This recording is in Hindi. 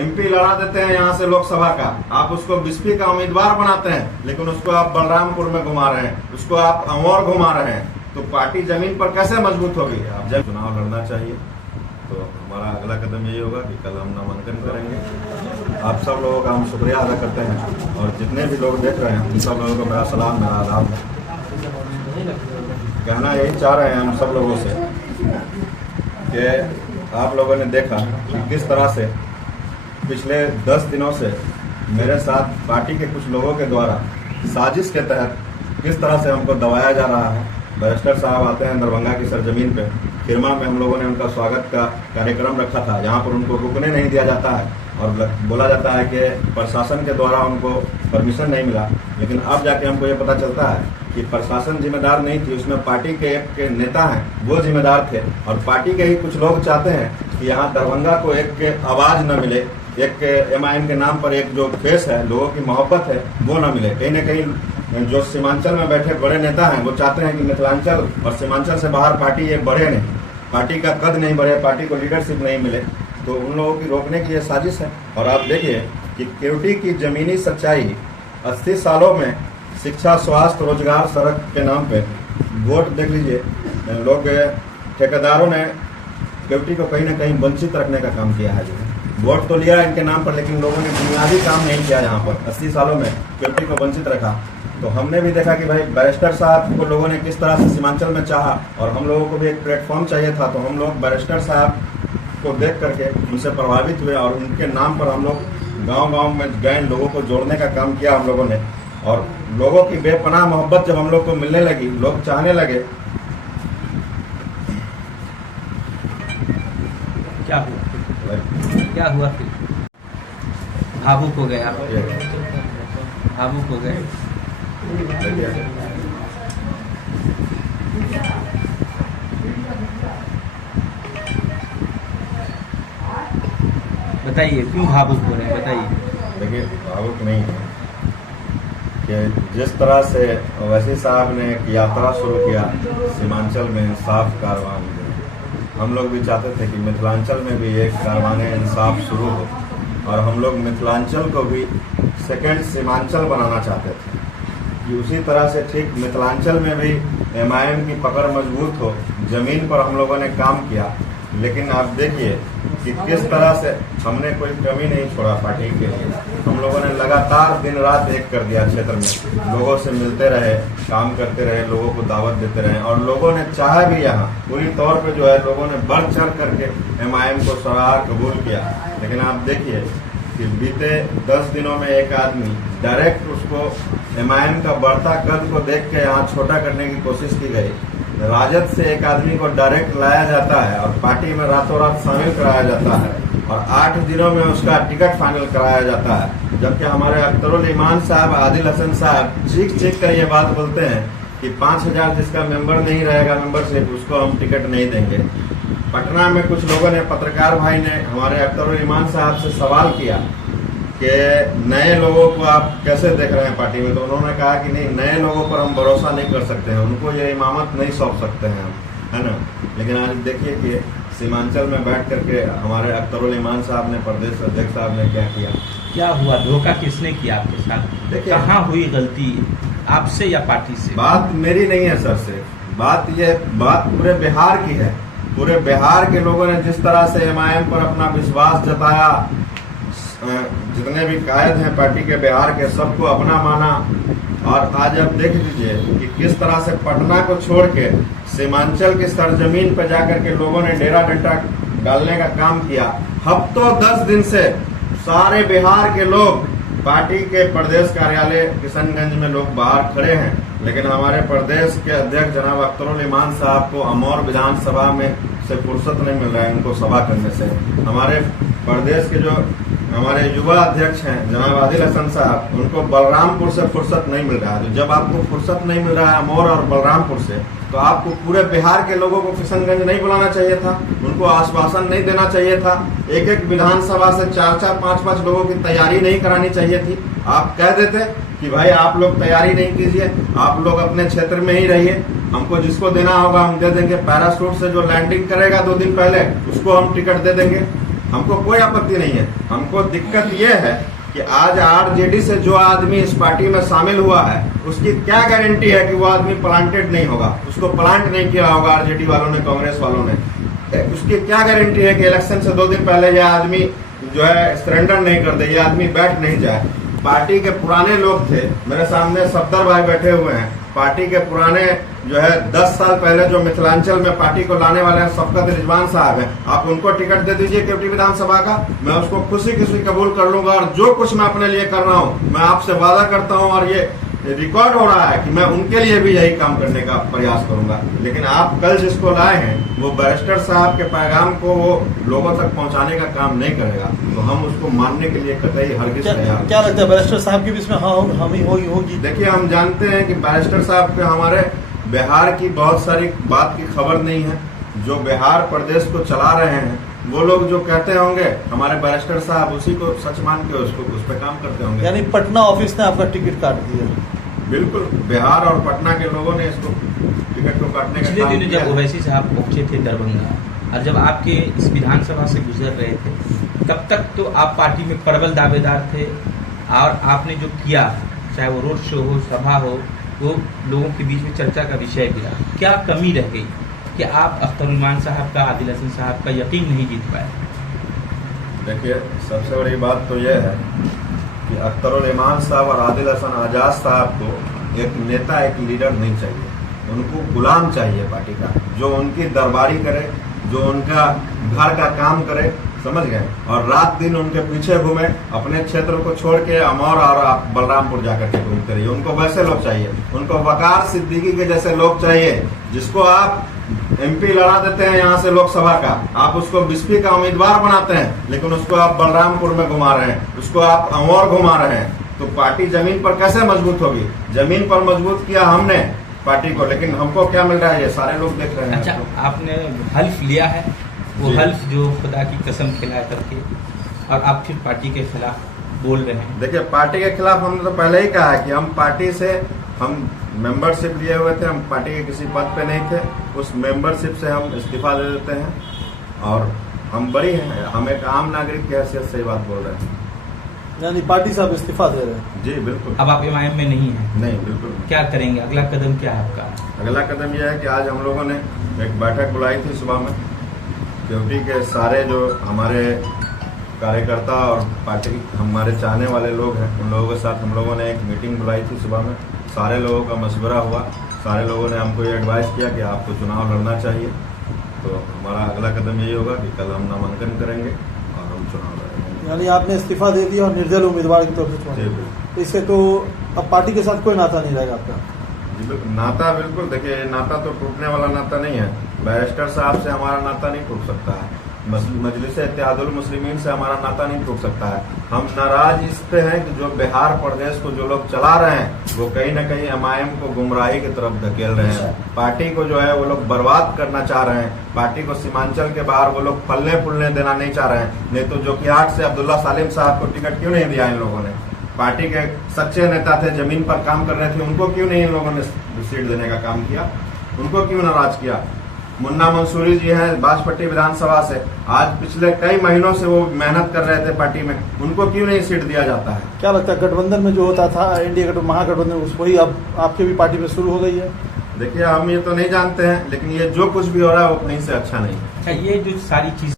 MP लड़ा देते हैं यहाँ से लोकसभा का, आप उसको बिस्पी का उम्मीदवार बनाते हैं, लेकिन उसको आप बलरामपुर में घुमा रहे हैं, उसको आप अमौर घुमा रहे हैं, तो पार्टी जमीन पर कैसे मजबूत होगी? आप जब चुनाव लड़ना चाहिए तो हमारा अगला कदम यही होगा कि कल हम नामांकन करेंगे। आप सब लोगों का हम शुक्रिया अदा करते हैं और जितने भी लोग देख रहे हैं उन सब लोगों को मेरा सलाम, मेरा आदाब है। कहना यही चाह रहे हैं हम सब लोगों से कि आप लोगों ने देखा कि किस तरह से पिछले 10 दिनों से मेरे साथ पार्टी के कुछ लोगों के द्वारा साजिश के तहत किस तरह से हमको दबाया जा रहा है। बैरिस्टर साहब आते हैं दरभंगा की सरजमीन पे, खिरमा में हम लोगों ने उनका स्वागत का कार्यक्रम रखा था, यहाँ पर उनको रुकने नहीं दिया जाता है और बोला जाता है कि प्रशासन के द्वारा उनको परमिशन नहीं मिला। लेकिन अब जाके हमको ये पता चलता है कि प्रशासन जिम्मेदार नहीं थी, उसमें पार्टी के एक के नेता हैं वो जिम्मेदार थे और पार्टी के ही कुछ लोग चाहते हैं कि यहाँ दरभंगा को एक आवाज़ न मिले, एक MIM के नाम पर एक जो फेस है, लोगों की मोहब्बत है, वो न मिले। कहीं न कहीं जो सीमांचल में बैठे बड़े नेता हैं वो चाहते हैं कि मिथिलांचल और सीमांचल से बाहर पार्टी ये बढ़े नहीं, पार्टी का कद नहीं बढ़े, पार्टी को लीडरशिप नहीं मिले, तो उन लोगों की रोकने की ये साजिश है। और आप देखिए कि केवटी की जमीनी सच्चाई 80 सालों में शिक्षा, स्वास्थ्य, रोजगार, सड़क के नाम पे वोट देख लीजिए, लोग ठेकेदारों ने केवटी को कहीं ना कहीं वंचित रखने का काम किया है। जो वोट तो लिया इनके नाम पर, लेकिन लोगों ने बुनियादी काम नहीं किया यहाँ पर। 80 सालों में केवटी को वंचित रखा। तो हमने भी देखा कि भाई बैरिस्टर साहब को लोगों ने किस तरह से सीमांचल में चाहा और हम लोगों को भी एक प्लेटफॉर्म चाहिए था, तो हम लोग बैरिस्टर साहब को देख करके उनसे प्रभावित हुए और उनके नाम पर हम लोग गांव-गांव में गए, लोगों को जोड़ने का काम किया हम लोगों ने। और लोगों की बेपनाह मोहब्बत जब हम लोग को मिलने लगी, लोग चाहने लगे। क्या हुआ फिर? भावुक हो गए आप? भावुक हो गए? बताइए क्यों भावुक हो रहे हैं, बताइए। देखिए भावुक नहीं है कि जिस तरह से ओवैसी साहब ने एक यात्रा शुरू किया सीमांचल में इंसाफ कारवां, हम लोग भी चाहते थे कि मिथिलांचल में भी एक कारवान इंसाफ शुरू हो और हम लोग मिथिलांचल को भी सेकंड सीमांचल बनाना चाहते थे कि उसी तरह से ठीक मिथिलांचल में भी MIM की पकड़ मजबूत हो। जमीन पर हम लोगों ने काम किया, लेकिन आप देखिए कि किस तरह से हमने कोई कमी नहीं छोड़ा पार्टी के लिए। हम लोगों ने लगातार दिन रात एक कर दिया, क्षेत्र में लोगों से मिलते रहे, काम करते रहे, लोगों को दावत देते रहे और लोगों ने चाहा भी यहाँ पूरी तौर पे जो है लोगों ने बढ़ चढ़ करके MIM को सराहा, कबूल किया। लेकिन आप देखिए कि बीते 10 दिनों में एक आदमी डायरेक्ट उसको MIM का बढ़ता कद को देख के यहाँ छोटा करने की कोशिश की गई। राजद से एक आदमी को डायरेक्ट लाया जाता है और पार्टी में रातों रात शामिल कराया जाता है और 8 दिनों में उसका टिकट फाइनल कराया जाता है। जबकि हमारे अख्तरुल ईमान साहब, आदिल हसन साहब चीख कर ये बात बोलते हैं कि 5000 जिसका मेंबर नहीं रहेगा मेंबरशिप, उसको हम टिकट नहीं देंगे। पटना में कुछ लोगों ने, पत्रकार भाई ने हमारे अख्तरुल ईमान साहब से सवाल किया कि नए लोगों को आप कैसे देख रहे हैं पार्टी में, तो उन्होंने कहा कि नहीं, नए लोगों पर हम भरोसा नहीं कर सकते हैं, उनको ये इमामत नहीं सौंप सकते हैं हम, है ना। लेकिन आज देखिए कि सीमांचल में बैठ करके हमारे अख्तरुल ईमान साहब ने, प्रदेश अध्यक्ष साहब ने क्या किया। क्या हुआ? धोखा किसने किया आपके साथ? देखिए कहाँ हुई गलती, आपसे या पार्टी से? बात मेरी नहीं है सर से, बात पूरे बिहार की है। पूरे बिहार के लोगों ने जिस तरह से MIM पर अपना विश्वास जताया, जितने भी कायद हैं पार्टी के बिहार के, सबको अपना माना। और आज आप देख लीजिए कि किस तरह से पटना को छोड़ के सीमांचल की सरजमीन पर जाकर के लोगों ने डेरा डंडा डालने का काम किया। हफ्तों 10 दिन से सारे बिहार के लोग पार्टी के प्रदेश कार्यालय किशनगंज में लोग बाहर खड़े हैं, लेकिन हमारे प्रदेश के अध्यक्ष जनाब अख्तरुल ईमान साहब को अमौर विधानसभा में से फुर्सत नहीं मिल रहा है उनको सभा करने से। हमारे प्रदेश के जो हमारे युवा अध्यक्ष हैं जनाब आदिल हसन साहब, उनको बलरामपुर से फुर्सत नहीं मिल रहा है। तो जब आपको फुर्सत नहीं मिल रहा है अमौर और बलरामपुर से, तो आपको पूरे बिहार के लोगों को किशनगंज नहीं बुलाना चाहिए था, उनको आश्वासन नहीं देना चाहिए था, एक एक विधानसभा से 4-4, 5-5 लोगों की तैयारी नहीं करानी चाहिए थी। आप कह देते कि भाई आप लोग तैयारी नहीं कीजिए, आप लोग अपने क्षेत्र में ही रहिए, हमको जिसको देना होगा हम दे देंगे। पैराशूट से जो लैंडिंग करेगा 2 दिन पहले उसको हम टिकट दे देंगे। हमको कोई आपत्ति नहीं है। हमको दिक्कत ये है कि आज आरजेडी से जो आदमी इस पार्टी में शामिल हुआ है, उसकी क्या गारंटी है कि वो आदमी प्लांटेड नहीं होगा, उसको प्लांट नहीं किया होगा आरजेडी वालों ने, कांग्रेस वालों ने। उसकी क्या गारंटी है कि इलेक्शन से 2 दिन पहले यह आदमी जो है सरेंडर नहीं कर दे, ये आदमी बैठ नहीं जाए। पार्टी के पुराने लोग थे, मेरे सामने सफदर भाई बैठे हुए हैं, पार्टी के पुराने जो है 10 साल पहले जो मिथिलांचल में पार्टी को लाने वाले हैं शफकत रिजवान साहब हैं, आप उनको टिकट दे दीजिए केवटी विधानसभा का, मैं उसको खुशी खुशी कबूल कर लूंगा। और जो कुछ मैं अपने लिए कर रहा हूँ, मैं आपसे वादा करता हूँ, और ये रिकॉर्ड हो रहा है कि मैं उनके लिए भी यही काम करने का प्रयास करूंगा। लेकिन आप कल जिसको लाए हैं, वो बैरिस्टर साहब के पैगाम को वो लोगों तक पहुंचाने का काम नहीं करेगा, तो हम उसको मानने के लिए कतई हरगिज तैयार। क्या लगता है बैरिस्टर साहब की भी इसमें हामी होगी? देखिए, हम जानते हैं कि बैरिस्टर साहब के हमारे बिहार की बहुत सारी बात की खबर नहीं है। जो बिहार प्रदेश को चला रहे हैं, वो लोग जो कहते होंगे, हमारे बैरिस्टर साहब उसी को सच मान के उसको उस पर काम करते होंगे। यानी पटना ऑफिस ने आपका टिकट काट दिया? बिल्कुल, बिहार और पटना के लोगों ने इसको टिकट को काटने का पिछले काम दिनों किया जब है। ओवैसी साहब पहुंचे थे दरभंगा, और जब आपके इस विधानसभा से गुजर रहे थे, तब तक तो आप पार्टी में प्रबल दावेदार थे, और आपने जो किया, चाहे वो रोड शो हो, सभा हो, वो लोगों के बीच में चर्चा का विषय गिरा। क्या कमी रह गई कि आप अख्तरुल साहब का, आदिल हसन साहब का यकीन नहीं जीत पाए? देखिए, सबसे बड़ी बात तो यह है कि अख्तरुल साहब और आदिल हसन आजाद साहब को एक नेता, एक लीडर नहीं चाहिए। उनको गुलाम चाहिए पार्टी का, जो उनकी दरबारी करे, जो उनका घर का काम करे, समझ गए, और रात दिन उनके पीछे घूमे, अपने क्षेत्र को छोड़ के अमौर और आप बलरामपुर जाकर के घूमते रहिए। उनको वैसे लोग चाहिए। उनको वकार सिद्दीकी के जैसे लोग चाहिए, जिसको आप एमपी लड़ा देते हैं यहाँ से लोकसभा का, आप उसको बिस्फी का उम्मीदवार बनाते हैं, लेकिन उसको आप बलरामपुर में घुमा रहे हैं, उसको आप अमौर घुमा रहे हैं। तो पार्टी जमीन पर कैसे मजबूत होगी? जमीन पर मजबूत किया हमने पार्टी को, लेकिन हमको क्या मिल रहा है, ये सारे लोग देख रहे हैं। अच्छा, आपने हल्फ लिया है, वो हल्फ जो खुदा की कसम खिला करके, और आप फिर पार्टी के खिलाफ बोल रहे हैं? देखिए, पार्टी के खिलाफ हमने तो पहले ही कहा है कि हम पार्टी से, हम मेंबरशिप लिए हुए थे, हम पार्टी के किसी पद पे नहीं थे, उस मेंबरशिप से हम इस्तीफा दे देते हैं, और हम बरी हैं, हम एक आम नागरिक की हैसियत से बात बोल रहे हैं। यानी पार्टी से आप इस्तीफा दे रहे हैं? जी बिल्कुल। अब आप एमआईएम में नहीं हैं? नहीं, बिल्कुल। क्या करेंगे? अगला कदम क्या है आपका? अगला कदम यह है कि आज हम लोगों ने एक बैठक बुलाई थी सुबह में, केवटी के सारे जो हमारे कार्यकर्ता और पार्टी हमारे चाहने वाले लोग हैं, उन लोगों के साथ हम लोगों ने एक मीटिंग बुलाई थी सुबह में। सारे लोगों का मशवरा हुआ, सारे लोगों ने हमको ये एडवाइस किया कि आपको चुनाव लड़ना चाहिए। तो हमारा अगला कदम यही होगा कि कल हम नामांकन करेंगे और हम चुनाव लड़ेंगे। यानी आपने इस्तीफा दे दिया और निर्दल उम्मीदवार के तौर पर चुना? जी बिल्कुल। इससे तो अब पार्टी के साथ कोई नाता नहीं रहेगा आपका? जी बिल्कुल, नाता बिल्कुल। देखिए, नाता तो टूटने वाला नाता नहीं है। बैरिस्टर साहब से हमारा नाता नहीं टूट सकता है, मजलिस इत्तेहादुल मुस्लिमीन से हमारा नाता नहीं टूट सकता है। हम नाराज इस पे हैं कि जो बिहार प्रदेश को जो लोग चला रहे हैं, वो कहीं ना कहीं एमआईएम को गुमराही की तरफ धकेल रहे हैं। पार्टी को जो है वो लोग बर्बाद करना चाह रहे हैं। पार्टी को सीमांचल के बाहर वो लोग फलने फूलने देना नहीं चाह रहे हैं। नहीं तो जो कि 8 से अब्दुल्ला सालिम साहब को टिकट क्यों नहीं दिया इन लोगों ने? पार्टी के सच्चे नेता थे, जमीन पर काम कर रहे थे, उनको क्यों नहीं इन लोगों ने सीट देने का काम किया? उनको क्यों नाराज किया? मुन्ना मंसूरी जी हैं बाजपट्टी विधानसभा से, आज पिछले कई महीनों से वो मेहनत कर रहे थे पार्टी में, उनको क्यों नहीं सीट दिया जाता है? क्या लगता है गठबंधन में जो होता था, इंडिया महागठबंधन, उस वही अब आपके भी पार्टी में शुरू हो गई है? देखिए, हम ये तो नहीं जानते हैं, लेकिन ये जो कुछ भी हो रहा है वो कहीं से अच्छा नहीं है। अच्छा, ये जो सारी चीज